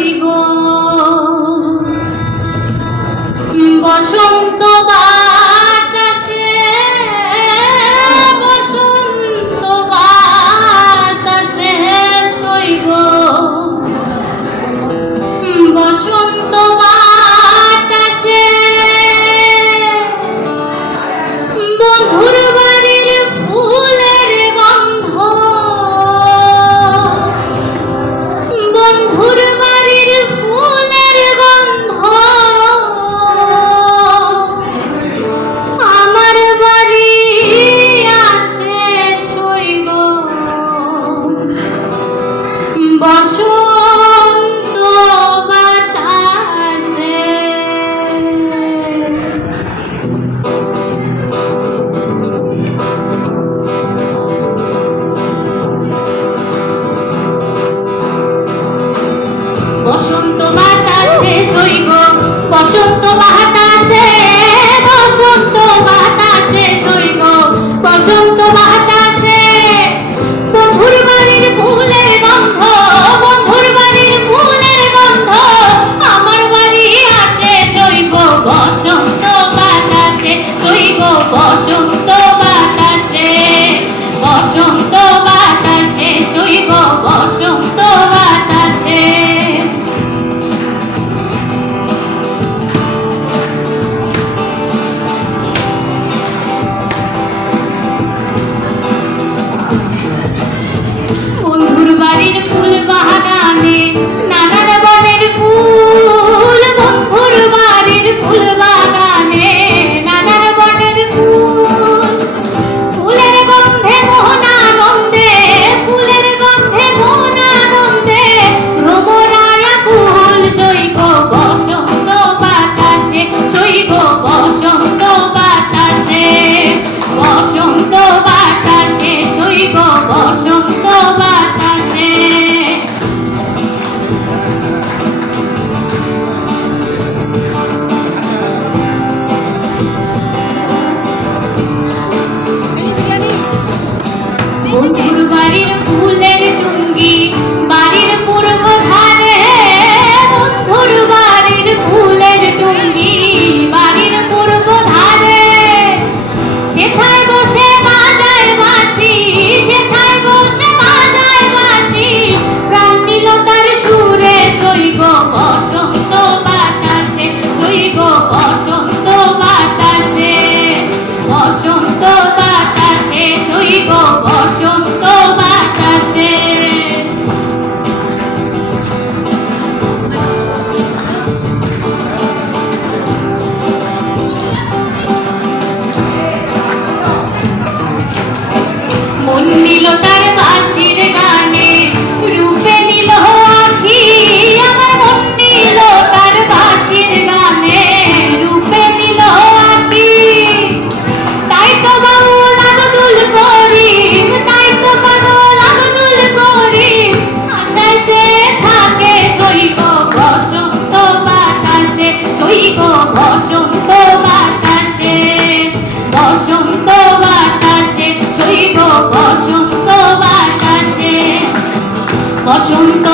শৈগ বসন্ত বাতাসে বসন্ত বাতাসে শৈগ বসন্ত বাতাসে বন্ধুর বাড়ির ফুলের গন্ধ বন্ধুর বাড়ির ফুলের গন্ধ আমার বাড়ি আসে শৈগ বসন্ত বাতাসে বসন্ত বাতাসে শৈগ বসন্ত বাতাসে বসন্ত বাতাসে শৈগ বসন্ত বাতাসে বন্ধুর বাড়ির ফুলের গন্ধ বন্ধুর বাড়ির ফুলের গন্ধ আমার বাড়ি আসে শৈগ বসন্ত বাতাসে শৈগ বসন্ত বাতাসে বসন্ত বাতাসে শৈগ বসন্ত বাতাসে বন্ধুর বাড়ির ফুল বাগানে নানান বনের ফুল বন্ধুর বাড়ির ফুল বাগানে নানান বনের ফুল ফুলের গন্ধে মোহনানন্দে ফুলের গন্ধে মোহনানন্দে ভ্রমরায় আকুল শৈগ বসন্ত বাতাসে শৈগ বসন্ত বাতাসে বসন্ত বাতাসে শৈগ বসন্ত বাতাসে বন্ধুর বাড়ির ফুলের চুঙ্গি বাড়ির পূর্ব ধারে বন্ধুর বাড়ির ফুলের চুঙ্গি বাড়ির পূর্ব ধারে সেথায় বসে বাজায় বাঁশি সেথায় বসে বাজায় বাঁশি প্রাণ নিল তার সুরে শৈগ বসন্ত বাতাসে শৈগ বসন্ত বাতাসে বসন্ত বাতাসে শৈগ বসন্ত বাতাসে মন নিল তার বাঁশির গানে রূপে নিল আখি আমার মন নিল তার বাঁশির গানে রূপে নিল আখি তাই তো বাউল আব্দুল করিম তাই তো পাগল আব্দুল করিম আশায় যে থাকে শৈগ বসন্ত বাতাসে শৈগ বসন্ত বাতাসে বসন্ত বাতাসে শৈগ বসন্ত বাতাসে বসন্ত